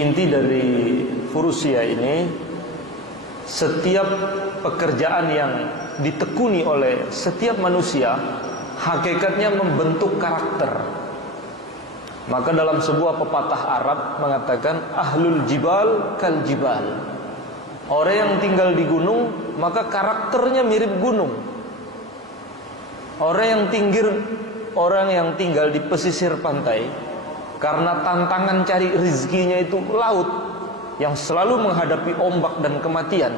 inti dari Furusia ini, setiap pekerjaan yang ditekuni oleh setiap manusia hakikatnya membentuk karakter. Maka dalam sebuah pepatah Arab mengatakan ahlul jibal kal jibal. Orang yang tinggal di gunung maka karakternya mirip gunung. Orang yang tinggal di pesisir pantai, karena tantangan cari rezekinya itu laut yang selalu menghadapi ombak dan kematian,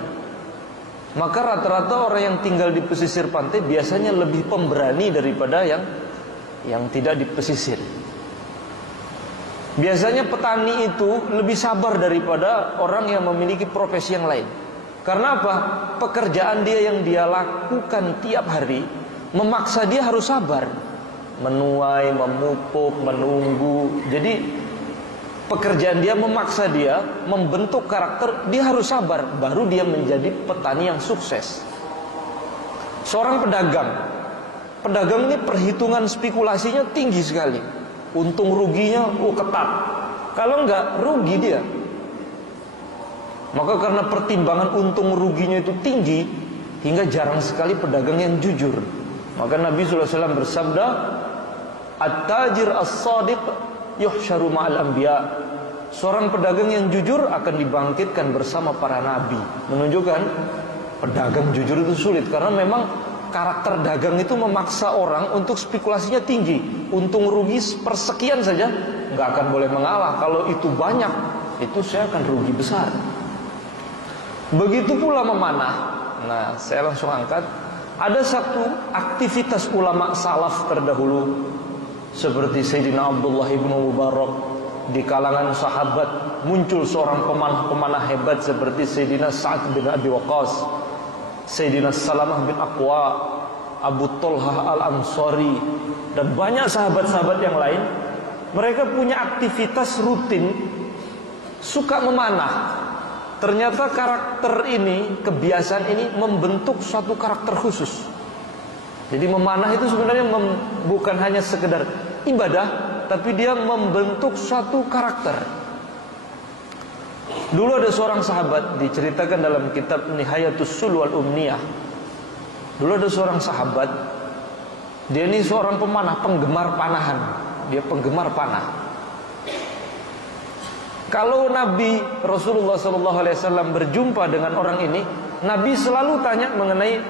maka rata-rata orang yang tinggal di pesisir pantai biasanya lebih pemberani daripada yang tidak di pesisir. Biasanya petani itu lebih sabar daripada orang yang memiliki profesi yang lain. Karena apa? Pekerjaan dia yang dia lakukan tiap hari memaksa dia harus sabar, menuai, memupuk, menunggu. Jadi pekerjaan dia memaksa dia membentuk karakter. Dia harus sabar, baru dia menjadi petani yang sukses. Seorang pedagang ini perhitungan spekulasinya tinggi sekali. Untung ruginya ketat. Kalau enggak, rugi dia. Maka karena pertimbangan untung ruginya itu tinggi, hingga jarang sekali pedagang yang jujur. Maka Nabi SAW bersabda, at-tajir as-sadiq yuhsyaru ma'al anbiya. Seorang pedagang yang jujur akan dibangkitkan bersama para nabi. Menunjukkan pedagang jujur itu sulit, karena memang karakter dagang itu memaksa orang untuk spekulasinya tinggi. Untung rugi persekian saja, nggak akan boleh mengalah. Kalau itu banyak, itu saya akan rugi besar. Begitu pula memanah. Nah, saya langsung angkat. Ada satu aktivitas ulama salaf terdahulu, seperti Sayyidina Abdullah ibnu Mubarak. Di kalangan sahabat muncul seorang pemanah hebat seperti Sayyidina Sa'ad bin Abi Waqqas, Sayyidina Salamah bin Aqwa, Abu Talhah al-Ansari, dan banyak sahabat-sahabat yang lain. Mereka punya aktivitas rutin, suka memanah. Ternyata karakter ini, kebiasaan ini membentuk suatu karakter khusus. Jadi memanah itu sebenarnya bukan hanya sekedar ibadah, tapi dia membentuk suatu karakter. Dulu ada seorang sahabat, diceritakan dalam kitab Nihayatus Sul wal Umniyah. Dulu ada seorang sahabat, dia ini seorang pemanah, penggemar panahan. Dia penggemar panah. Kalau Nabi Rasulullah SAW berjumpa dengan orang ini, Nabi selalu tanya mengenai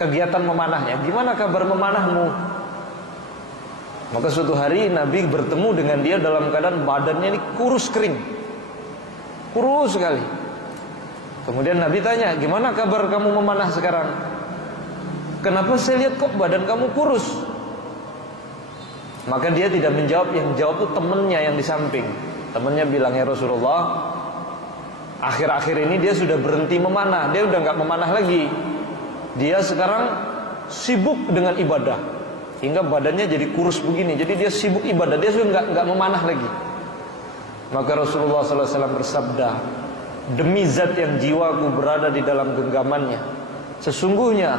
kegiatan memanahnya. Gimana kabar memanahmu? Maka suatu hari Nabi bertemu dengan dia dalam keadaan badannya ini kurus kering, kurus sekali. Kemudian Nabi tanya, gimana kabar kamu memanah sekarang? Kenapa saya lihat kok badan kamu kurus? Maka dia tidak menjawab, yang jawab itu temannya yang di samping. Temannya bilang, ya Rasulullah, akhir-akhir ini dia sudah berhenti memanah. Dia udah gak memanah lagi. Dia sekarang sibuk dengan ibadah, hingga badannya jadi kurus begini. Jadi dia sibuk ibadah, dia sudah gak memanah lagi. Maka Rasulullah SAW bersabda, demi zat yang jiwaku berada di dalam genggamannya, sesungguhnya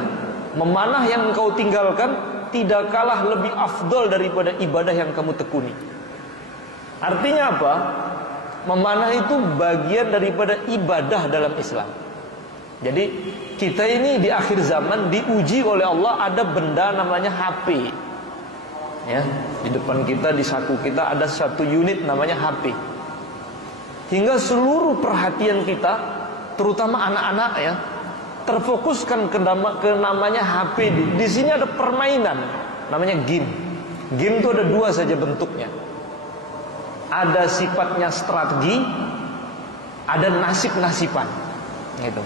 memanah yang engkau tinggalkan tidak kalah lebih afdol daripada ibadah yang kamu tekuni. Artinya apa? Memanah itu bagian daripada ibadah dalam Islam. Jadi kita ini di akhir zaman diuji oleh Allah, ada benda namanya HP. Ya, di depan kita, di saku kita ada satu unit namanya HP. Hingga seluruh perhatian kita, terutama anak-anak ya, terfokuskan ke namanya HP. Di sini ada permainan namanya game. Game itu ada dua saja bentuknya. Ada sifatnya strategi, ada nasib-nasiban gitu.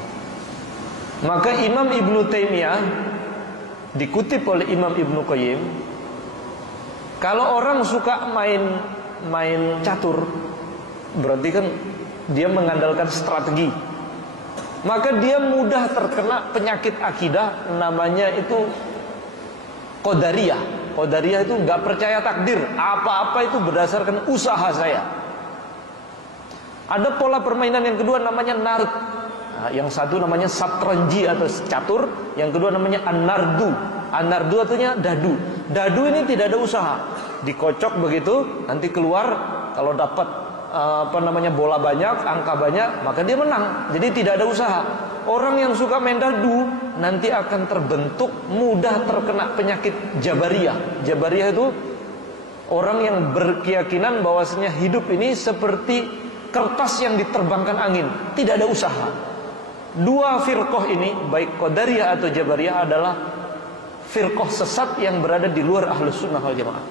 Maka Imam Ibnu Taimiyah dikutip oleh Imam Ibnu Qayyim, kalau orang suka main catur, berarti kan dia mengandalkan strategi. Maka dia mudah terkena penyakit akidah, namanya itu Qadariyah. Qadariyah itu nggak percaya takdir, apa-apa itu berdasarkan usaha saya. Ada pola permainan yang kedua namanya nard. Nah, yang satu namanya satranji atau catur, yang kedua namanya an-nardu. An-nardu artinya dadu. Dadu ini tidak ada usaha, dikocok begitu, nanti keluar kalau dapat bola banyak, angka banyak, maka dia menang. Jadi tidak ada usaha. Orang yang suka main dadu nanti akan terbentuk mudah terkena penyakit Jabariyah. Jabariyah itu orang yang berkeyakinan bahwasanya hidup ini seperti kertas yang diterbangkan angin, tidak ada usaha. Dua firqah ini, baik Qadariyah atau Jabariyah, adalah firqah sesat yang berada di luar Ahlus Sunnah wal Jamaah.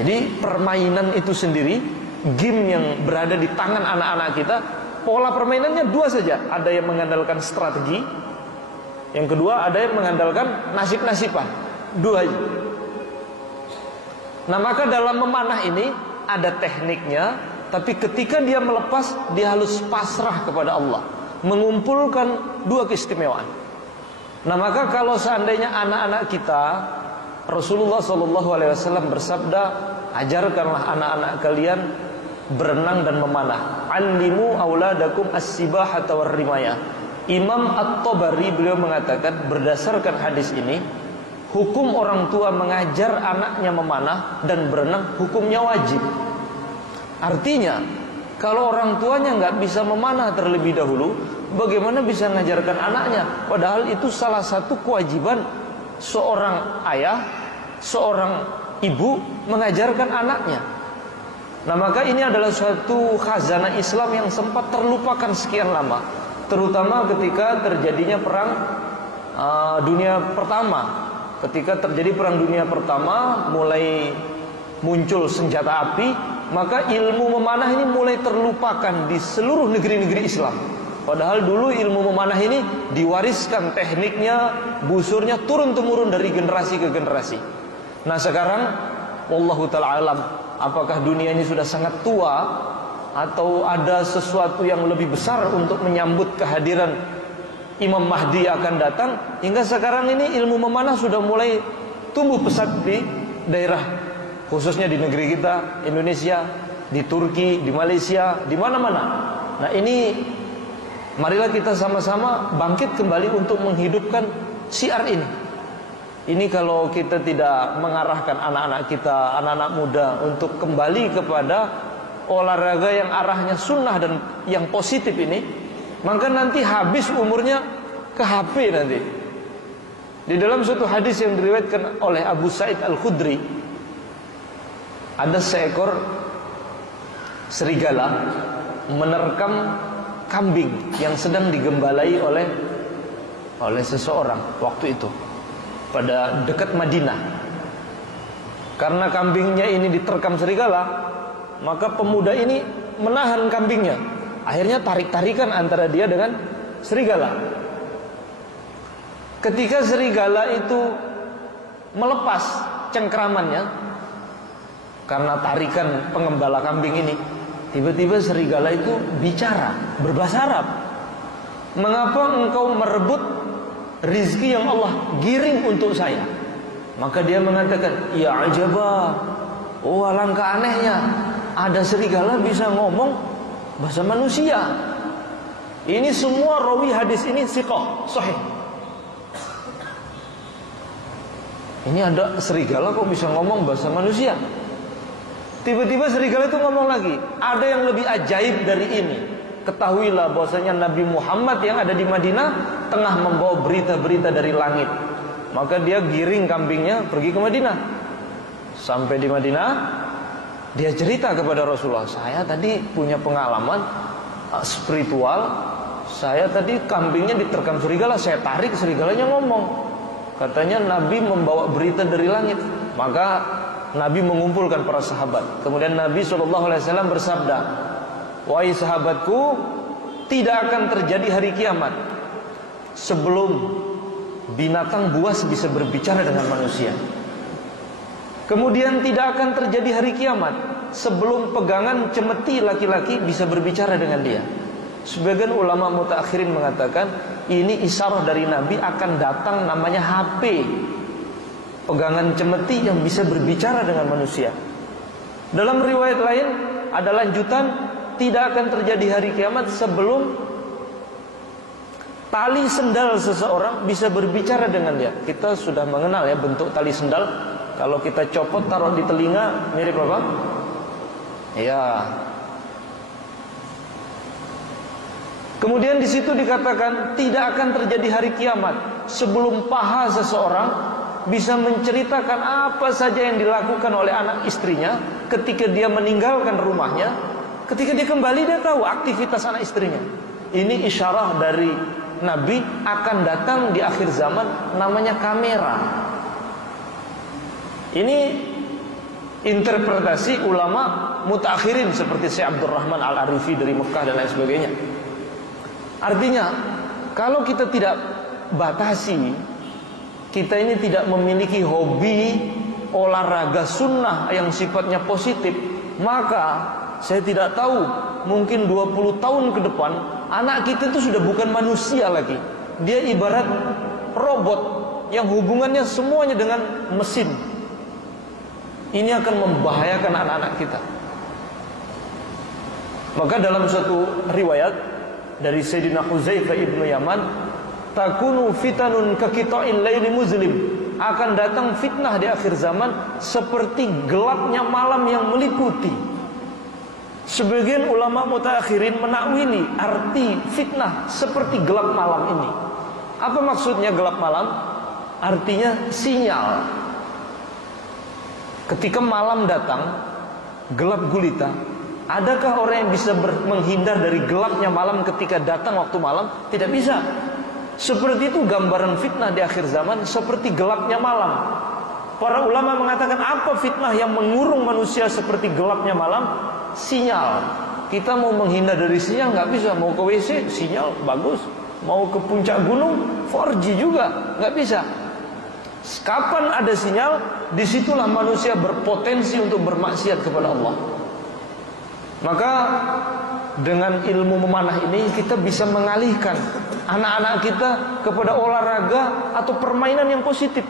Jadi permainan itu sendiri, game yang berada di tangan anak-anak kita, pola permainannya dua saja. Ada yang mengandalkan strategi, yang kedua ada yang mengandalkan nasib-nasiban. Dua aja. Nah, maka dalam memanah ini ada tekniknya, tapi ketika dia melepas, dia harus pasrah kepada Allah, mengumpulkan dua keistimewaan. Nah, maka kalau seandainya anak-anak kita, Rasulullah SAW bersabda, ajarkanlah anak-anak kalian berenang dan memanah. Allimu auladakum as-sibahata war-rimayah. Imam At-Tabari beliau mengatakan, berdasarkan hadis ini, hukum orang tua mengajar anaknya memanah dan berenang hukumnya wajib. Artinya, kalau orang tuanya nggak bisa memanah terlebih dahulu, bagaimana bisa mengajarkan anaknya? Padahal itu salah satu kewajiban seorang ayah, seorang ibu mengajarkan anaknya. Nah, maka ini adalah suatu khazanah Islam yang sempat terlupakan sekian lama, terutama ketika terjadinya perang dunia pertama. Ketika terjadi perang dunia pertama, mulai muncul senjata api, maka ilmu memanah ini mulai terlupakan di seluruh negeri-negeri Islam. Padahal dulu ilmu memanah ini diwariskan tekniknya, busurnya turun-temurun dari generasi ke generasi. Nah, sekarang wallahu ta'ala alam, apakah dunia ini sudah sangat tua atau ada sesuatu yang lebih besar untuk menyambut kehadiran Imam Mahdi akan datang, hingga sekarang ini ilmu memanah sudah mulai tumbuh pesat di daerah, khususnya di negeri kita, Indonesia, di Turki, di Malaysia, di mana-mana. Nah, ini marilah kita sama-sama bangkit kembali untuk menghidupkan syiar ini. Ini kalau kita tidak mengarahkan anak-anak kita, anak-anak muda untuk kembali kepada olahraga yang arahnya sunnah dan yang positif ini, maka nanti habis umurnya ke HP nanti. Di dalam suatu hadis yang diriwayatkan oleh Abu Sa'id Al-Khudri, ada seekor serigala menerkam kambing yang sedang digembalai oleh seseorang waktu itu pada dekat Madinah. Karena kambingnya ini diterkam serigala, maka pemuda ini menahan kambingnya. Akhirnya tarik-tarikan antara dia dengan serigala. Ketika serigala itu melepas cengkramannya karena tarikan pengembala kambing ini, tiba-tiba serigala itu bicara berbahasa Arab. Mengapa engkau merebut rizki yang Allah giring untuk saya? Maka dia mengatakan, ya ajaba, oh alangkah anehnya, ada serigala bisa ngomong bahasa manusia. Ini semua rawi hadis ini siqah, sahih. Ini ada serigala kok bisa ngomong bahasa manusia. Tiba-tiba serigala itu ngomong lagi, ada yang lebih ajaib dari ini. Ketahuilah bahwasanya Nabi Muhammad yang ada di Madinah tengah membawa berita-berita dari langit. Maka dia giring kambingnya pergi ke Madinah. Sampai di Madinah, dia cerita kepada Rasulullah, saya tadi punya pengalaman spiritual. Saya tadi kambingnya diterkam serigala, saya tarik, serigalanya ngomong. Katanya Nabi membawa berita dari langit. Maka Nabi mengumpulkan para sahabat. Kemudian Nabi SAW bersabda, wahai sahabatku, tidak akan terjadi hari kiamat sebelum binatang buas bisa berbicara dengan manusia. Kemudian tidak akan terjadi hari kiamat sebelum pegangan cemeti laki-laki bisa berbicara dengan dia. Sebagian ulama mutaakhirin mengatakan ini isyarah dari Nabi akan datang namanya HP, pegangan cemeti yang bisa berbicara dengan manusia. Dalam riwayat lain ada lanjutan, tidak akan terjadi hari kiamat sebelum tali sendal seseorang bisa berbicara dengan dia. Kita sudah mengenal ya bentuk tali sendal. Kalau kita copot taruh di telinga mirip apa? Ya. Kemudian di situ dikatakan tidak akan terjadi hari kiamat sebelum paha seseorang bisa menceritakan apa saja yang dilakukan oleh anak istrinya ketika dia meninggalkan rumahnya. Ketika dia kembali, dia tahu aktivitas anak istrinya. Ini isyarah dari Nabi akan datang di akhir zaman, namanya kamera. Ini interpretasi ulama mutakhirin seperti Syekh Abdurrahman Al-Arifi dari Mekah dan lain sebagainya. Artinya, kalau kita tidak batasi, kita ini tidak memiliki hobi olahraga sunnah yang sifatnya positif, maka saya tidak tahu, mungkin 20 tahun ke depan anak kita itu sudah bukan manusia lagi. Dia ibarat robot yang hubungannya semuanya dengan mesin. Ini akan membahayakan anak-anak kita. Maka dalam suatu riwayat dari Sayyidina Huzaifah ibnu Yaman, takunu fitanun kakita'il laili muzlim, akan datang fitnah di akhir zaman seperti gelapnya malam yang meliputi. Sebagian ulama mutakhirin menakwili arti fitnah seperti gelap malam ini. Apa maksudnya gelap malam? Artinya sinyal. Ketika malam datang, gelap gulita, adakah orang yang bisa menghindar dari gelapnya malam ketika datang waktu malam? Tidak bisa. Seperti itu gambaran fitnah di akhir zaman, seperti gelapnya malam. Para ulama mengatakan apa fitnah yang mengurung manusia seperti gelapnya malam? Sinyal. Kita mau menghindar dari sinyal nggak bisa. Mau ke WC, sinyal bagus. Mau ke puncak gunung, 4G juga nggak bisa. Kapan ada sinyal, disitulah manusia berpotensi untuk bermaksiat kepada Allah. Maka dengan ilmu memanah ini kita bisa mengalihkan anak-anak kita kepada olahraga atau permainan yang positif.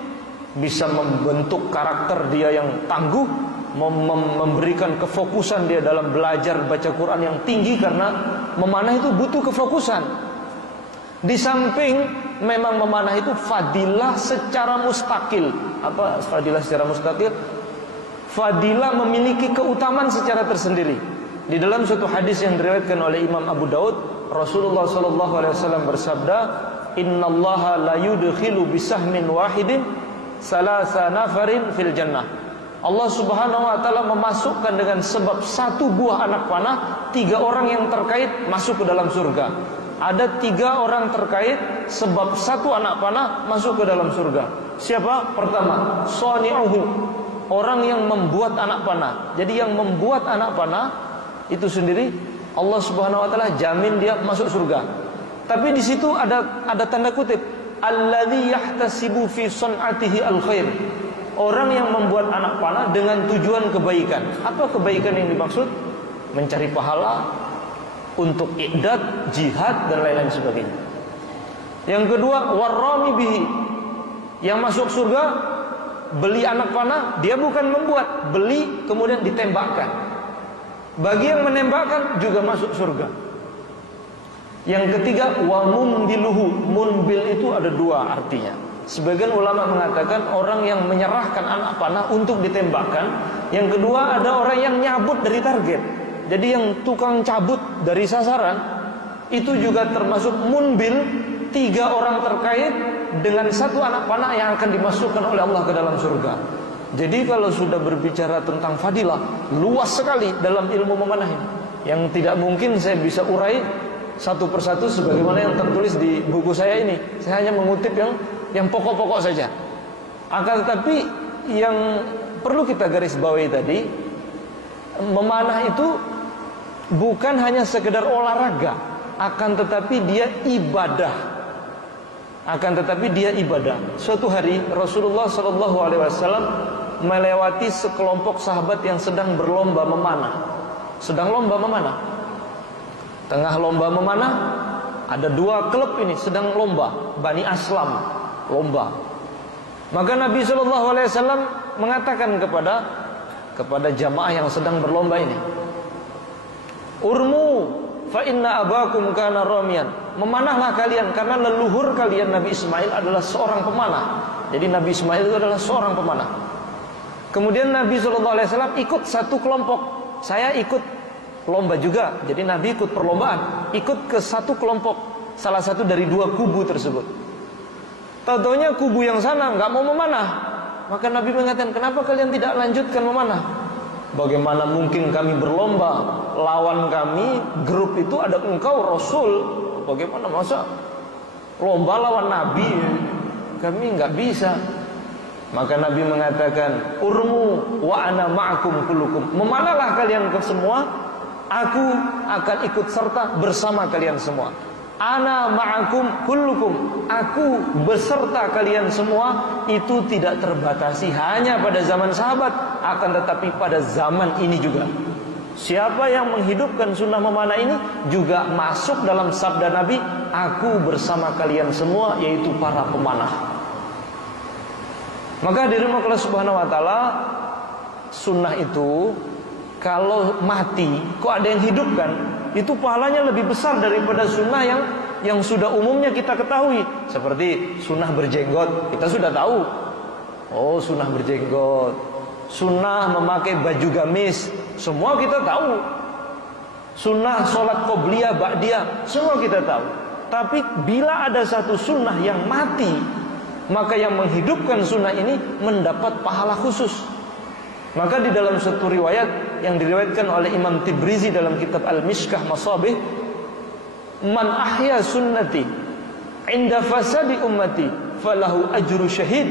Bisa membentuk karakter dia yang tangguh, memberikan kefokusan dia dalam belajar baca Quran yang tinggi, karena memanah itu butuh kefokusan. Di samping memang memanah itu fadilah secara mustakil. Apa fadilah secara mustakil? Fadilah memiliki keutamaan secara tersendiri. Di dalam suatu hadis yang diriwayatkan oleh Imam Abu Daud, Rasulullah SAW bersabda, "Innallaha la yudkhilu bisahmin wahidin salasa nafarin fil jannah." Allah Subhanahu wa taala memasukkan dengan sebab satu buah anak panah 3 orang yang terkait masuk ke dalam surga. Ada 3 orang terkait sebab satu anak panah masuk ke dalam surga. Siapa? Pertama, sani'uhu, orang yang membuat anak panah. Jadi yang membuat anak panah itu sendiri Allah Subhanahu wa taala jamin dia masuk surga. Tapi di situ ada tanda kutip, alladzi yahtasibu fi sun'atihi alkhair. Orang yang membuat anak panah dengan tujuan kebaikan. Apa kebaikan yang dimaksud? Mencari pahala untuk i'dad, jihad dan lain-lain sebagainya. Yang kedua, warrami bihi. Yang masuk surga beli anak panah, dia bukan membuat, beli kemudian ditembakkan. Bagi yang menembakkan juga masuk surga. Yang ketiga, wa munbiluhu. Munbil itu ada 2 artinya. Sebagian ulama mengatakan orang yang menyerahkan anak panah untuk ditembakkan. Yang kedua, ada orang yang nyabut dari target. Jadi yang tukang cabut dari sasaran itu juga termasuk munbil. 3 orang terkait dengan satu anak panah yang akan dimasukkan oleh Allah ke dalam surga. Jadi kalau sudah berbicara tentang fadilah, luas sekali dalam ilmu memanah ini, yang tidak mungkin saya bisa urai satu persatu sebagaimana yang tertulis di buku saya ini. Saya hanya mengutip yang pokok-pokok saja. Akan tetapi yang perlu kita garis bawahi tadi, memanah itu bukan hanya sekedar olahraga, akan tetapi dia ibadah. Suatu hari Rasulullah SAW melewati sekelompok sahabat yang sedang berlomba memanah. Tengah lomba memanah, ada 2 klub ini sedang lomba, Bani Aslam lomba. Maka Nabi SAW mengatakan kepada jamaah yang sedang berlomba ini, urmu fa inna abakum kana ramiyan. Memanahlah kalian karena leluhur kalian Nabi Ismail adalah seorang pemanah. Jadi Nabi Ismail itu adalah seorang pemanah. Kemudian Nabi SAW ikut satu kelompok saya ikut lomba juga. Jadi Nabi ikut perlombaan, ikut ke satu kelompok, salah satu dari dua kubu tersebut. Tahu-taunya kubu yang sana nggak mau memanah. Maka Nabi mengatakan, kenapa kalian tidak lanjutkan memanah? Bagaimana mungkin kami berlomba, lawan kami grup itu ada engkau Rasul. Bagaimana masa lomba lawan Nabi? Kami nggak bisa. Maka Nabi mengatakan, urmu wa ana ma'akum kullukum. Memanahlah kalian ke semua, aku akan ikut serta bersama kalian semua. Ana ma'akum kullukum, aku beserta kalian semua. Itu tidak terbatasi hanya pada zaman sahabat, akan tetapi pada zaman ini juga. Siapa yang menghidupkan sunnah memanah ini juga masuk dalam sabda Nabi, aku bersama kalian semua, yaitu para pemanah. Maka dari Allah Subhanahu wa taala, sunnah itu kalau mati kok ada yang hidupkan, itu pahalanya lebih besar daripada sunnah yang sudah umumnya kita ketahui. Seperti sunnah berjenggot, kita sudah tahu. Oh, sunnah berjenggot, sunnah memakai baju gamis, semua kita tahu. Sunnah sholat qobliyah ba'diyah, semua kita tahu. Tapi bila ada satu sunnah yang mati, maka yang menghidupkan sunnah ini mendapat pahala khusus. Maka di dalam satu riwayat yang diriwayatkan oleh Imam Tibrizi dalam kitab Al-Mishkah Masabih, man ahya sunnati inda fasadi ummati falahu ajru syahid.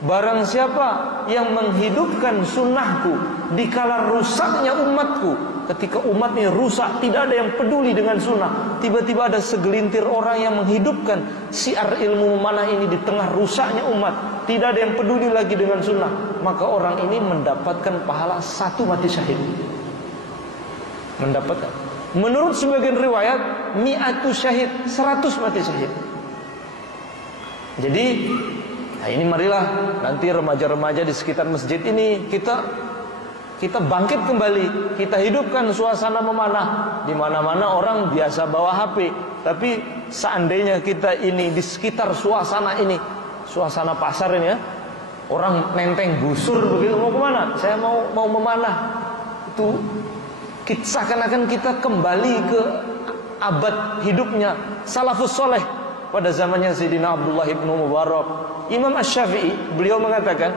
Barang siapa yang menghidupkan sunnahku di kala rusaknya umatku, ketika umat ini rusak, tidak ada yang peduli dengan sunnah, tiba-tiba ada segelintir orang yang menghidupkan syiar ilmu memanah ini di tengah rusaknya umat, tidak ada yang peduli lagi dengan sunnah, maka orang ini mendapatkan pahala 1 mati syahid. Mendapatkan, menurut sebagian riwayat, mi'atu syahid, 100 mati syahid. Jadi nah ini marilah nanti remaja-remaja di sekitar masjid ini kita bangkit kembali, kita hidupkan suasana memanah. Di mana-mana orang biasa bawa HP, tapi seandainya kita ini di sekitar suasana ini, suasana pasar ini ya, orang nenteng busur begitu, mau kemana? Saya mau memanah. Itu seakan-akan kita kembali ke abad hidupnya salafus soleh pada zamannya Sayyidina Abdullah ibnu Mubarak. Imam Asy-Syafi'i beliau mengatakan,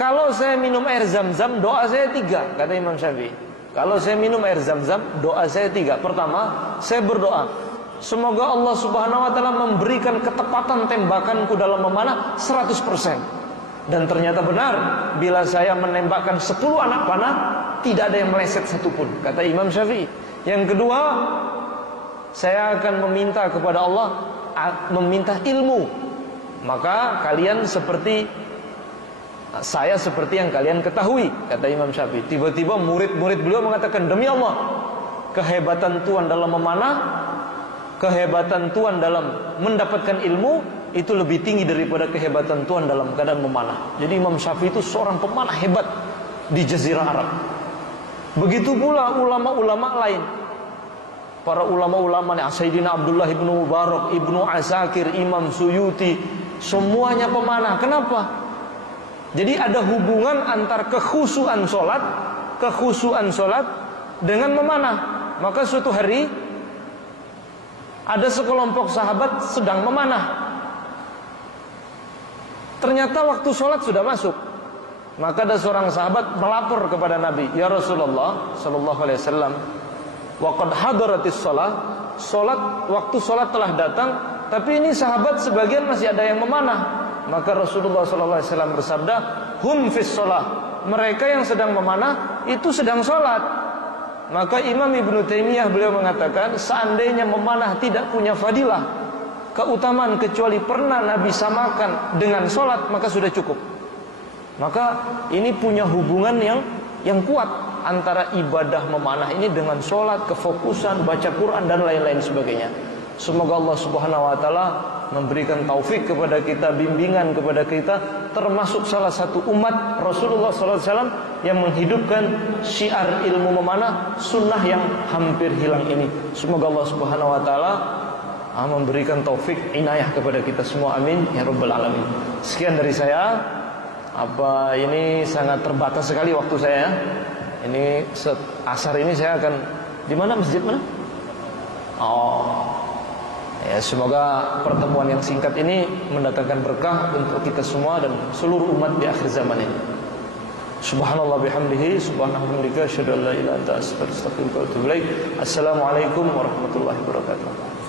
kalau saya minum air zam-zam, doa saya 3, kata Imam Syafi'i. Kalau saya minum air zam-zam, doa saya 3. Pertama, saya berdoa, semoga Allah Subhanahu wa taala memberikan ketepatan tembakanku dalam memanah 100%. Dan ternyata benar, bila saya menembakkan 10 anak panah, tidak ada yang meleset satupun, kata Imam Syafi'i. Yang kedua, saya akan meminta kepada Allah, meminta ilmu. Maka kalian seperti saya, seperti yang kalian ketahui, kata Imam Syafi'i. Tiba-tiba murid-murid beliau mengatakan, demi Allah, kehebatan Tuhan dalam memanah, kehebatan Tuhan dalam mendapatkan ilmu, itu lebih tinggi daripada kehebatan Tuhan dalam keadaan memanah. Jadi Imam Syafi'i itu seorang pemanah hebat di Jazirah Arab. Begitu pula ulama-ulama lain. Para ulama-ulama nih, Sayyidina Abdullah ibnu Mubarak, Ibnu Asakir, Imam Suyuti, semuanya pemanah. Kenapa? Jadi ada hubungan antara kekhusyuan solat dengan memanah. Maka suatu hari ada sekelompok sahabat sedang memanah. Ternyata waktu solat sudah masuk. Maka ada seorang sahabat melapor kepada Nabi, ya Rasulullah sallallahu alaihi wasallam, waqad hadaratis salat, waktu solat telah datang, tapi ini sahabat sebagian masih ada yang memanah. Maka Rasulullah sallallahu alaihi wasallam bersabda, hum fis shalah, mereka yang sedang memanah itu sedang solat. Maka Imam Ibnu Taimiyah beliau mengatakan, seandainya memanah tidak punya fadilah, keutamaan kecuali pernah Nabi samakan dengan solat, maka sudah cukup. Maka ini punya hubungan yang kuat antara ibadah memanah ini dengan solat, kefokusan, baca Quran dan lain-lain sebagainya. Semoga Allah Subhanahu wa taala memberikan taufik kepada kita, bimbingan kepada kita, termasuk salah satu umat Rasulullah SAW yang menghidupkan syiar ilmu memanah, sunnah yang hampir hilang ini. Semoga Allah Subhanahu wa taala memberikan taufik, inayah kepada kita semua, amin ya rabbal alamin. Sekian dari saya. Apa ini sangat terbatas sekali waktu saya. Ini asar ini saya akan di mana, masjid mana? Oh. Ya, semoga pertemuan yang singkat ini mendatangkan berkah untuk kita semua dan seluruh umat di akhir zaman ini. Subhanallah bihamdihi, subhanallah, asyhadu an la ilaha illa anta, astaghfiruka wa atubu ilaik. Assalamualaikum warahmatullahi wabarakatuh.